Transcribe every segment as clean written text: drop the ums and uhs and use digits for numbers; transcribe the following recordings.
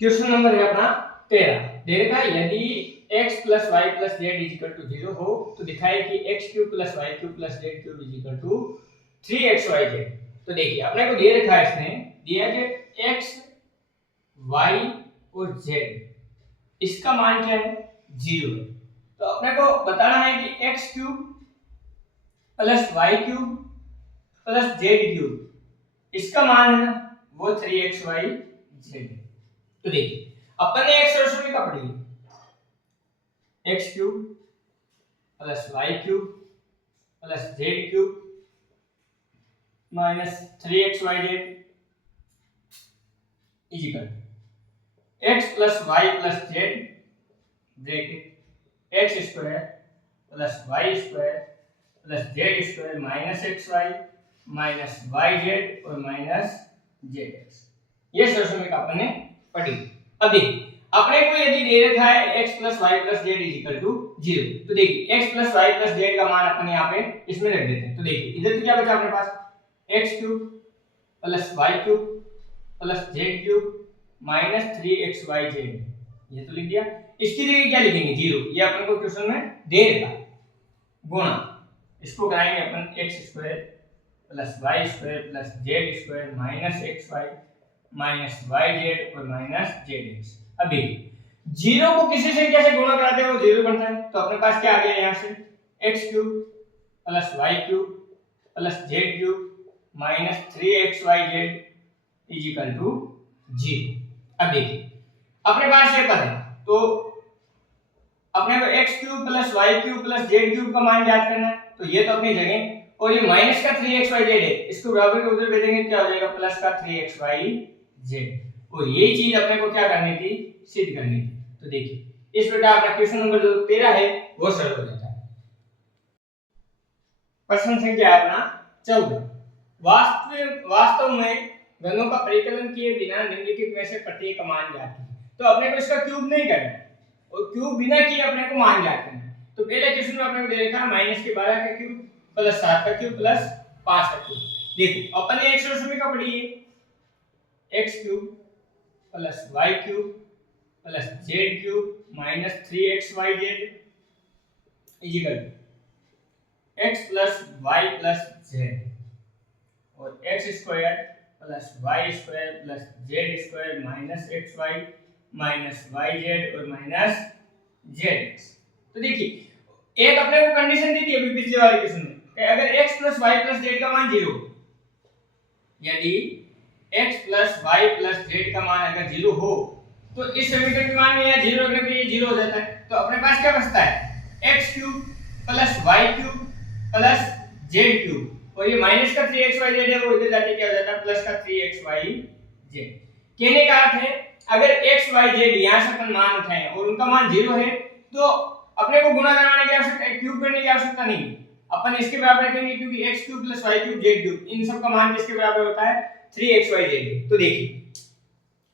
Question number है अपना 13। दे रखा है यदि x plus y plus z is equal to 0 हो तो दिखाए कि x cube plus y cube plus z cube is equal to 3xyz। तो देखिए अपने को दे रखा है, इसने दिया है कि x y और z इसका मान क्या है 0 है। तो अपने को बताना है कि x cube plus y cube plus z cube इसका मान है ना वो 3xyz। तो देखिए अपन ने x रसोई का पढ़ी x cube plus y cube plus z cube minus 3xyz is equal x plus y plus z bracket x square plus y square plus z square minus xy minus yz और minus zx। ये रसोई का अपन ने पढ़ी। अब देखिए अपने को यदि दे रखा है x plus y plus z is equal to 0, तो देखिए x plus y plus z का मान अपन यहाँ पे इसमें रख देते हैं। तो देखिए इधर तो क्या बचा अपने पास x cube plus y cube plus z cube minus 3xyz, ये तो लिख दिया। इसकी जगह क्या लिखेंगे 0, ये अपन को क्वेश्चन में दे रखा गुणा, इसको कराएंगे अपन x square plus y square plus z square minus xy minus yz और माइनस zx। अब देखिए जीरो को किसी से कैसे गुणा कराते हैं वो जीरो बनता है। तो अपने पास क्या आ गया यहाँ से x cube plus y cube plus z cube minus 3xyz is equal to 0। अब देखिए अपने पास ये पद है तो अपने को x cube plus y cube plus z cube का मान ज्ञात करना है। तो ये तो अपनी जगह, और ये माइनस का 3xyz है, इसको बराबर के उधर भेजेंगे क्या हो जाएगा प्लस का 3xyz। और यही चीज अपने को क्या करनी थी सिद्ध करनी थी। तो देखिए इस प्रकार अपना क्वेश्चन नंबर जो 13 है वो सरल हो जाता है। प्रश्न संख्या अपना 14। वास्तव में घनों का परिकलन किए बिना निम्नलिखित में से प्रत्येक का मान ज्ञात कीजिए। तो अपने को इसका क्यूब नहीं करना है और क्यूब बिना किए अपने को मान ज्ञात करना है। तो पहले क्वेश्चन में अपने को दे रखा है माइनस के 12 का क्यूब प्लस 7 का क्यूब प्लस 5 का क्यूब। देखो अपन ने x रसोई का पढ़ी है x cube plus y cube plus z cube minus 3xyz is equal to x plus y plus z और x square plus y square plus z square minus xy minus yz और minus zx। तो देखिए एक अपने को condition दी थी अभी पिछले वाले क्वेश्चन में कि अगर x plus y plus z का मान 0, यदि x plus y plus z का मान अगर 0 हो तो इस समीकरण के मान में यहाँ 0 रखने पे ये 0 हो जाता है। तो अपने पास क्या बचता है x cube plus y cube plus z cube और ये माइनस का 3xyz है वो इधर जाके क्या हो जाता है प्लस का 3xyz। कहने का अर्थ है अगर x y z यहाँ से अपन मान उठाएं और उनका मान 0 है तो अपने को गुणा करवाने की आवश्यकता है, क्यूब करने की आवश्यकता नहीं। अपन इसके बराबर रखेंगे क्योंकि x cube plus y cube z cube in सब का मान किसके बराबर होता है 3xyz। तो देखिए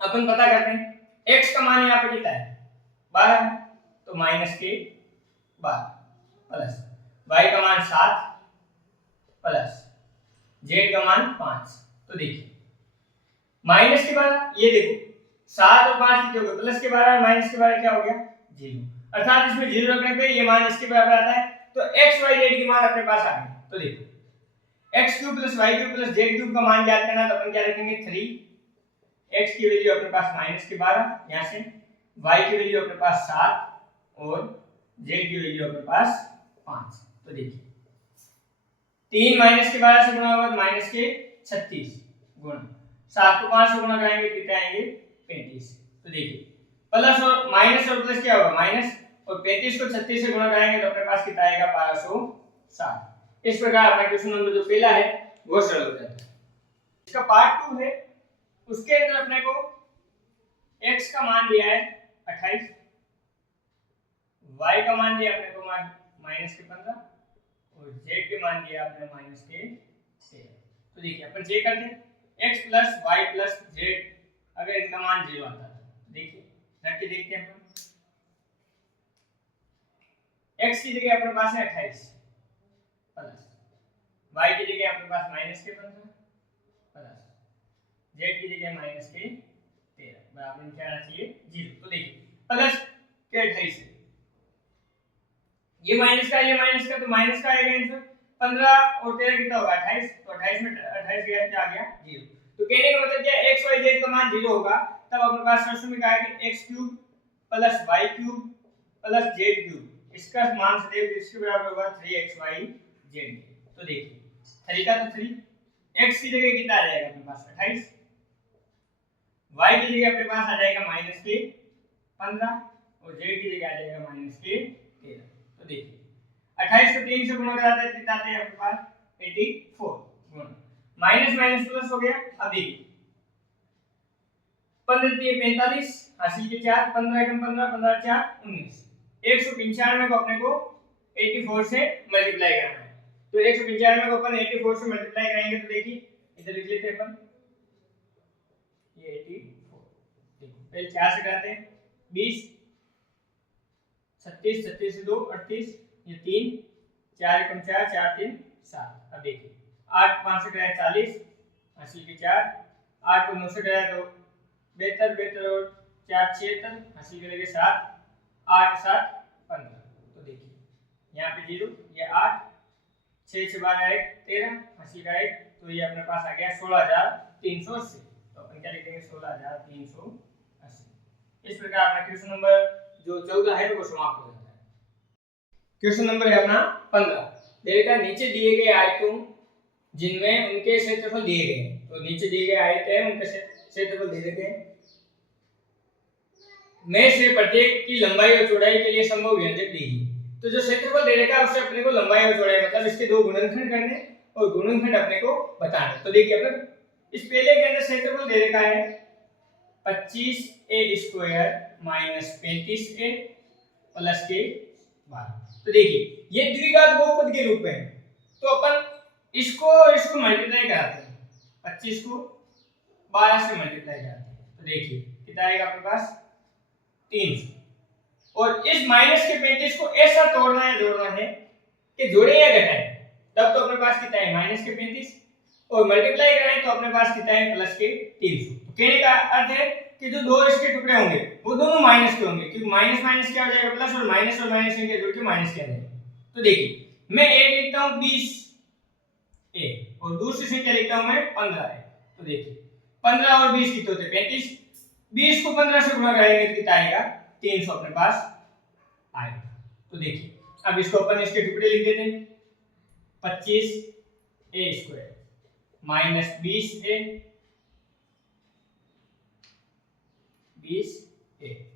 अपन पता करते हैं x का मान यहाँ पे कितना है 12 है तो माइनस के 12 प्लस y का मान 7 प्लस z का मान 5। तो देखिए माइनस के 12 ये देखो 7 और 5 हो गए प्लस के 12 और माइनस के 12 क्या हो गया 0, अर्थात इसमें 0 रखने पे ये मान इसके बराबर आता है। तो x y z की मान अपने पास आ गई। तो देखो x cube plus y cube plus z cube का मान ज्ञात करना है तो अपन क्या रखेंगे 3, x की वैल्यू अपने पास माइनस के 12 यहाँ से, y की वैल्यू अपने पास 7 और z की वैल्यू अपने पास 5। तो देखिए 3 माइनस के 12 से गुणा होगा तो माइनस के 36 गुणा 7 को 5 से गुणा कराएंगे कितने आएंगे 35। तो देखिए प्लस और माइनस और प्लस क्या होगा माइनस और 35 को 36 से गुणा कराएंगे तो अपने पास कितना आएगा 1260। इस प्रकार अपना क्वेश्चन नंबर जो पहला है वो सरल हो जाता है। इसका पार्ट 2 है, उसके अंदर अपने को x का मान दिया है 28, y का मान दिया अपने को माइनस के 15 और z के मान दिया अपने माइनस के 13। तो देखिए अपन चेक करते हैं x plus y plus z अगर इनका मान 0 आता है देखिए रख के देखते हैं अपन। x की जगह अपने पास है 28 प्लस y की जगह अपने पास माइनस के 15 प्लस z की जगह माइनस के 13 बराबर बराबर क्या आना चाहिए 0। तो देखिए प्लस के 28 है, ये माइनस का तो माइनस का आएगा आंसर। 15 और 13 कितना होगा 28, तो 28 में 28 गया क्या आ गया 0। तो कहने का मतलब क्या है x y z का मान 0 होगा तब अपने पास राशि में क्या आएगा x cube plus y cube plus z cube, इसका मान सदैव इसके बराबर होगा 3xy z। तो देखिए 3 का तो 3, x की जगह कितना आ जाएगा अपने पास 28, y की जगह अपने पास आ जाएगा माइनस के 15 और z की जगह आ जाएगा माइनस के 13। तो देखिए 28 को 3 से गुणा कराते हैं कितना आता है आपके पास 84 गुणा माइनस माइनस प्लस हो गया। अब देखिए 15 3 45 80 के 4 15 कम 15 15 4 19, 195 को अपने को 84 से मल्टीप्लाई करना है। तो 195 को अपन 84 से मल्टीप्लाई करेंगे तो देखिए इधर लिख लेते हैं अपन ये 84, देखो पहले 4 से करते हैं 20 36 36 से 2 38, ये 3 4 कम 4 4 3 7। अब देखिए 8 5 से कराया 40 80 के 4 8 को 9 से कराया तो 72 72 और 4 76 80 के लगे 7 8 7 15। तो देखिए यहाँ पे 0 ये 8 6 से 12 1 13 80 का 1, तो ये अपने पास आ गया 16380। तो अपन क्या लिखेंगे 16380। इस प्रकार अपना क्वेश्चन नंबर जो 14 है वो समाप्त हो जाता है। क्वेश्चन नंबर है अपना 15, देखा नीचे दिए गए आयतों जिनमें उनके क्षेत्रफल दिए गए हैं। तो नीचे दिए गए आयत है उनके क्षेत्रफल दे देते हैं, में से प्रत्येक की लंबाई और चौड़ाई के लिए संभव व्यंजक दीजिए। तो जो क्षेत्रफल दे रखा है उससे अपने को लंबाई और चौड़ाई मतलब इसके दो गुणनखंड करने और गुणनखंड अपने को बताना। तो देखिए अपन इस पहले के अंदर क्षेत्रफल दे रखा है 25a² माइनस 35a प्लस के 12। तो देखिए ये द्विघात बहुपद के रूप में है, तो अपन इसको मल्टीप्लाई कराते हैं, 25 को 12 से मल्टीप्लाई कराते हैं। तो देखिए कितना आएगा आपके पास 300, और इस माइनस के 35 को ऐसा तोड़ना है जोड़ना है कि जोड़े या घटाएं, तब तो अपने पास कितना है माइनस के 35 और मल्टीप्लाई कराएं तो अपने पास कितना है प्लस के 300। तो कहने का अर्थ है कि जो दो इसके टुकड़े होंगे वो दोनों माइनस के होंगे, क्योंकि माइनस माइनस क्या हो जाएगा प्लस, और माइनस इनके जोड़ के माइनस क्या जाएगा। तो देखिए मैं एक लिखता हूं 20a और दूसरी संख्या लिखता हूं मैं 15a। तो देखिए 15 और 20 कितने होते हैं 35, 20 को 15 से गुणा करेंगे तो कितना आएगा 300 अपने पास आएगा। तो देखिए अब इसको अपन इसके टुकड़े लिख देते हैं 25a² माइनस 20a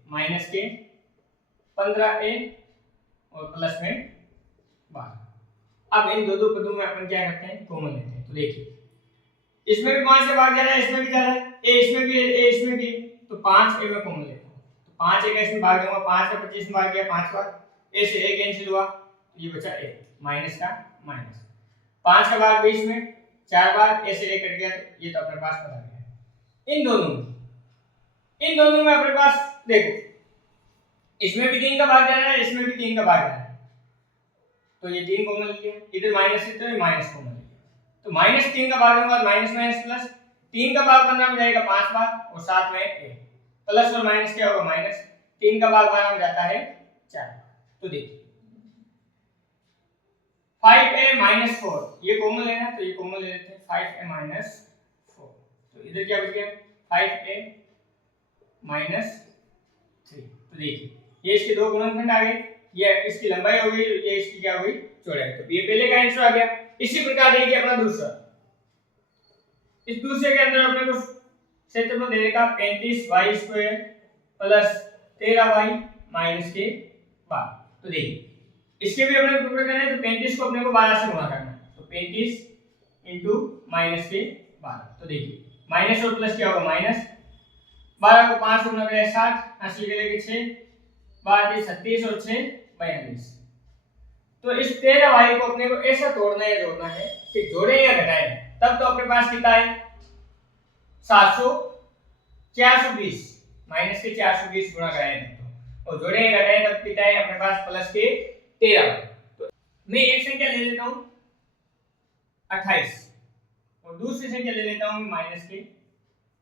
माइनस के 15a और प्लस में 12। अब इन दो पदों में अपन क्या करते हैं कॉमन लेते हैं। तो देखिए इसमें भी 5 से भाग जा रहा है, इसमें भी जा रहा है, a इसमें भी a इसमें भी, तो 5a में कॉमन लेता हूं। तो 5a का इसमें भाग दूंगा, 5 का 25 में भाग गया 5 बार, a से a कैंसिल हुआ तो ये बचा a माइनस का माइनस, 5 का भाग 20 में 4 बार, a से a कट गया तो ये तो अपने पास पता गया। इन दोनों में अपने पास देखो इसमें भी 3 का भाग जा रहा है, इसमें भी 3 का भाग जा रहा है, तो ये 3 कॉमन लिया, इधर माइनस है तो ये माइनस कॉमन लिया, तो माइनस 3 का भाग दूंगा माइनस माइनस प्लस, 3 का भाग 15 में जाएगा 5 बार और साथ में a प्लस और माइनस क्या होगा माइनस, 3 का भाग 12 में जाता है 4। तो देखिए 5a - 4 ये कॉमन लेना, तो ये कॉमन ले लेते हैं 5a - 4, तो इधर क्या बच गया 5a - 3। तो देखिए ये इसके दो गुणनखंड आ गए, ये इसकी लंबाई हो गई, ये इसकी क्या हो गई चौड़ाई। तो ये पहले का आंसर आ गया। इसी प्रकार देखिए अपना दूसरा, इस दूसरे के अंदर अपने को क्षेत्रफल दे देगा 35y² प्लस 13y माइनस के 12। तो देखिए इसके भी अपने टुकड़े करने हैं, तो 35 को अपने को 12 से गुणा करना है, तो 35 इंटू माइनस के 12। तो देखिए माइनस और प्लस क्या होगा माइनस, 12 को 5 से गुणा करें 60, 80 के लेके 6 12 36 और 6 42। तो इस 13y को अपने को ऐसा तोड़ना है जोड़ना है कि जोड़े या घटाएं, तब तो अपने पास कितना है 420 माइनस के 420 गुणा कराएं तो, और जोड़े या घटाएं तब कितना है अपने पास प्लस के 13। तो मैं एक संख्या ले लेता हूं 28 और दूसरी संख्या ले लेता हूं माइनस के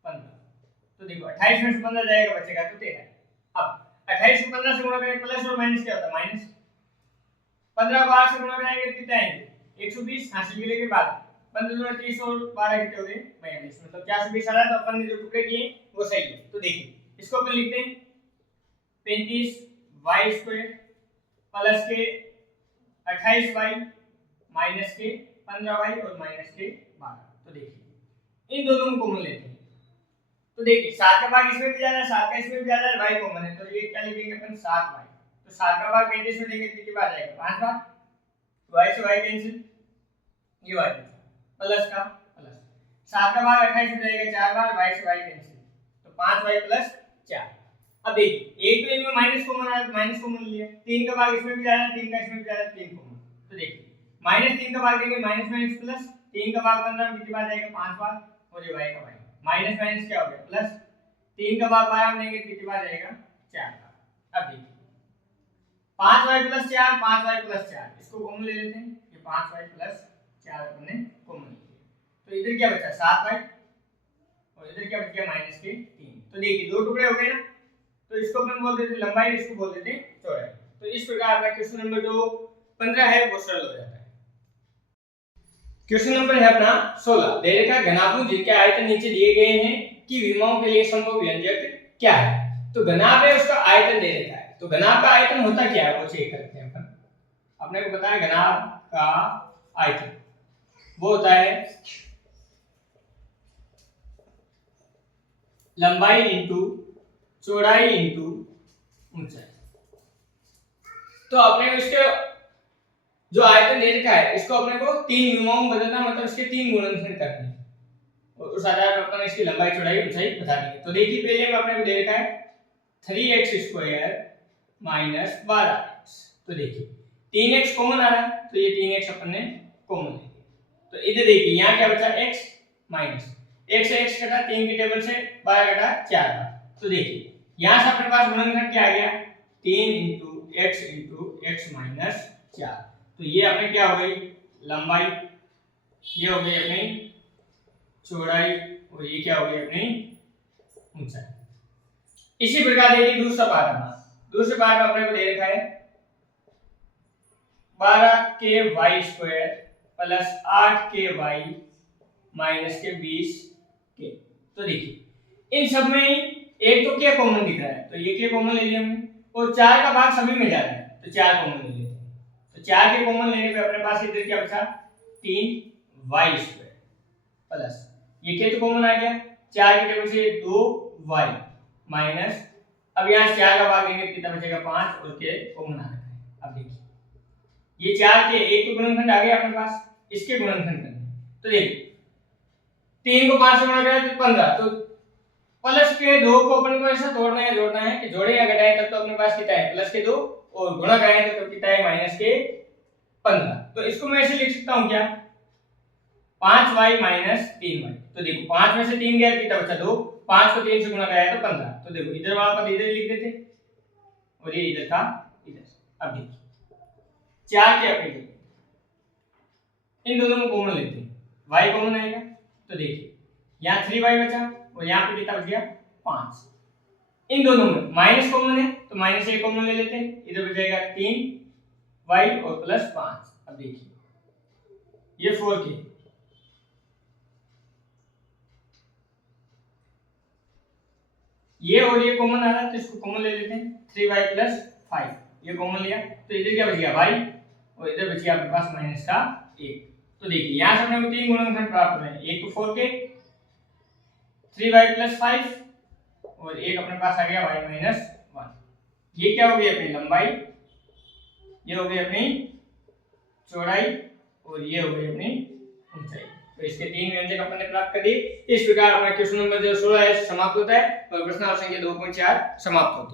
15। तो देखो 28 में से 15 जाएगा, बचेगा तो 13। अब 28 को 15 से गुणा करेंगे, प्लस और माइनस क्या होता है, माइनस। 15 को 8 से गुणा करेंगे तो कितना आएंगे 120 हासिल के लेके बाद 15 दूना 30 और 12 कितने हो गए 42, मतलब 420 आ रहा है। तो अपन ने जो टुकड़े किए वो सही है। तो देखिए इसको अपन लिखते हैं 35y² प्लस के 28y माइनस के 15y और माइनस के 12। तो देखिए इन दोनों को कॉमन लेते हैं। तो देखिए 7 का भाग इसमें भी जा रहा है, 7 का इसमें भी जा रहा है, y कॉमन है, तो ये क्या लिखेंगे अपन 7y। तो 7 का भाग 35 में देंगे कितनी बार जाएगा 5 बार, y से y कैंसिल, ये y प्लस का प्लस। 7 का भाग 28 में जाएगा 4 बार, y से y कैंसिल, तो 5y प्लस 4। अब देखिए एक तो इनमें माइनस कॉमन आ रहा है, तो माइनस कॉमन लिया। 3 का भाग इसमें भी जा रहा है, 3 का इसमें भी जा रहा है, 3 कॉमन। तो देखिए -3 का भाग देंगे माइनस माइनस प्लस, 3 का भाग 15 में कितनी बार जाएगा 5 बार, और ये y का y माइनस माइनस क्या हो गया प्लस, 3 का भाग 12 में देंगे कितनी बार जाएगा 4 बार। अब देखिए 5y प्लस 4, 5y प्लस 4 इसको कॉमन ले लेते हैं, ये 5y प्लस 4 अपन ने कॉमन लिया। तो इधर क्या बचा 7y और इधर क्या बच गया माइनस के 3। तो देखिए दो टुकड़े हो गए ना, तो इसको अपन बोल देते हैं लंबाई, इसको बोल देते हैं चौड़ाई। तो इस प्रकार अपना क्वेश्चन नंबर जो 15 है वो सरल हो जाता है। क्वेश्चन नंबर है अपना 16, दे रखा घनाभुज जिनके आयतन नीचे दिए गए हैं कि विमाओं के लिए संभव व्यंजक क्या है। तो घनाभ है उसका आयतन दे रखा है, तो घनाभ का आयतन होता क्या है वो चेक करते हैं अपन। अपने को पता है घनाभ का आयतन वो होता है लंबाई इंटू चौड़ाई इंटू ऊंचाई। तो अपने को इसके जो आयतन दे रखा है इसको अपने को 3 विमाओं में बदलना, मतलब इसके 3 गुणनखंड करने हैं और उस आधार पर अपन इसकी लंबाई चौड़ाई ऊंचाई बता देंगे। तो देखिए पहले में अपने को दे रखा है 3x² माइनस 12x। तो देखिए 3x कॉमन आ रहा है, तो ये 3x अपन ने कॉमन ले लिया। तो इधर देखिए यहाँ क्या बचा x माइनस x से x कटा, 3 की टेबल से 12 कटा 4 बार। तो देखिए यहाँ से अपने पास गुणनखंड क्या आ गया 3 इंटू x माइनस 4। तो ये अपने क्या हो गई लंबाई, ये हो गई अपनी चौड़ाई और ये क्या हो गई अपनी ऊंचाई। इसी प्रकार देखिए दूसरा पार्ट में अपने को दे रखा है 12k² प्लस 8k माइनस के 20k। तो देखिए इन सब में एक तो क्या कॉमन दिख रहा है, तो ये क्या कॉमन ले लिया हमने, और 4 का भाग सभी में जा रहा है, तो 4 कॉमन ले लेते हैं। तो 4 के कॉमन लेने पे अपने पास इधर क्या बचा 3y² प्लस ये क्या तो कॉमन आ गया, 4 की टेबल से 2y माइनस, अब यहाँ 4 का भाग लेंगे कितना बचेगा 5 और के कॉमन आ रहा है। अब देखिए ये 4 के एक तो गुणनखंड आ गया अपने पास, इसके गुणनखंड करने। तो देखिए 3 को 5 से गुणा करें तो 15, तो प्लस के 2 को अपन को ऐसा तोड़ना है जोड़ना है कि जोड़े या घटाएं तब तो अपने पास कितना है प्लस के 2, और गुणा करें तो कितना है माइनस के 15। तो इसको मैं ऐसे लिख सकता हूं क्या 5y माइनस 3y। तो देखो 5 में से 3 गया कितना बचा 2, 5 को 3 से गुणा कराया तो 15। तो देखो इधर वाला पद इधर लिख देते और ये इधर था इधर। अब देखिए 4 के अपने इन दोनों में कॉमन लेते हैं, y कॉमन आएगा। तो देखिए यहाँ 3y बचा और यहाँ पे कितना बच गया 5। इन दोनों में माइनस कॉमन है तो माइनस एक कॉमन ले लेते हैं, इधर बचेगा 3y और प्लस 5। अब देखिए ये 4k, ये और ये कॉमन आ रहा है तो इसको कॉमन ले लेते हैं, 3y प्लस 5 ये कॉमन लिया तो इधर क्या बच गया y और इधर बच गया आपके पास माइनस का 1। तो देखिए यहाँ से हमने 3 गुणनखंड प्राप्त हुए हैं, एक तो 4k 3y प्लस 5 और एक अपने पास आ गया y माइनस 1। ये क्या हो गई अपनी लंबाई, ये हो गई अपनी चौड़ाई और ये हो गई अपनी ऊंचाई। तो इसके 3 व्यंजक अपन ने प्राप्त कर दिए। इस प्रकार अपना क्वेश्चन नंबर जो 16 है समाप्त होता है और प्रश्न संख्या 2.4 समाप्त होती है।